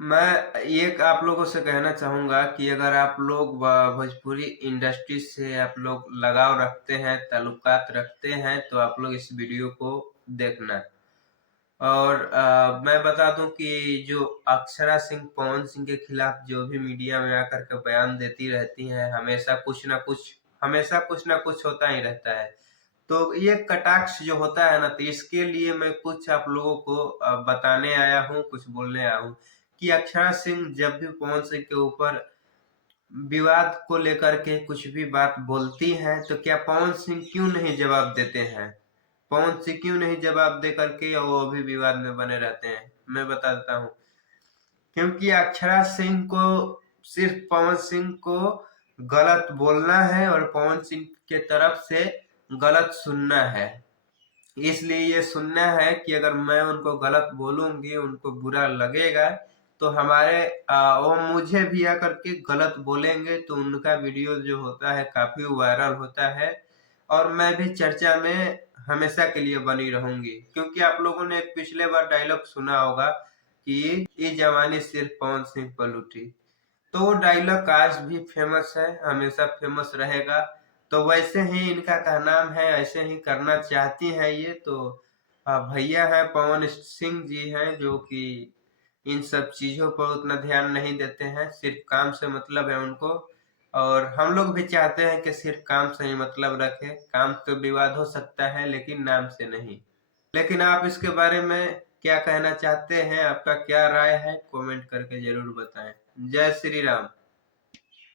मैं ये आप लोगों से कहना चाहूँगा कि अगर आप लोग भोजपुरी इंडस्ट्री से आप लोग लगाव रखते हैं, ताल्लुकात रखते हैं, तो आप लोग इस वीडियो को देखना। और मैं बता दूं कि जो अक्षरा सिंह पवन सिंह के खिलाफ जो भी मीडिया में आकर के बयान देती रहती हैं, हमेशा कुछ ना कुछ होता ही रहता है। तो ये कटाक्ष जो होता है ना, तो इसके लिए मैं कुछ आप लोगों को बताने आया हूँ, कुछ बोलने आया हूँ कि अक्षरा सिंह जब भी पवन सिंह के ऊपर विवाद को लेकर के कुछ भी बात बोलती हैं, तो क्या पवन सिंह क्यों नहीं जवाब देते हैं? पवन सिंह क्यों नहीं जवाब दे करके वो भी विवाद में बने रहते हैं? मैं बता देता हूँ, क्योंकि अक्षरा सिंह को सिर्फ पवन सिंह को गलत बोलना है और पवन सिंह के तरफ से गलत सुनना है। इसलिए ये सुनना है कि अगर मैं उनको गलत बोलूंगी, उनको बुरा लगेगा, तो वो मुझे भी आकर के गलत बोलेंगे, तो उनका वीडियो जो होता है काफी वायरल होता है और मैं भी चर्चा में हमेशा के लिए बनी रहूंगी। क्योंकि आप लोगों ने एक पिछले बार डायलॉग सुना होगा कि ये जवानी सिर्फ पवन सिंह पर लूटी, तो वो डायलॉग आज भी फेमस है, हमेशा फेमस रहेगा। तो वैसे ही इनका का नाम है, ऐसे ही करना चाहती हैं ये। तो भैया हैं पवन सिंह जी हैं, जो कि इन सब चीजों पर उतना ध्यान नहीं देते हैं, सिर्फ काम से मतलब है उनको। और हम लोग भी चाहते हैं कि सिर्फ काम से ही मतलब रखें। काम तो विवाद हो सकता है लेकिन नाम से नहीं। लेकिन आप इसके बारे में क्या कहना चाहते हैं? आपका क्या राय है? कमेंट करके जरूर बताएं। जय श्री राम।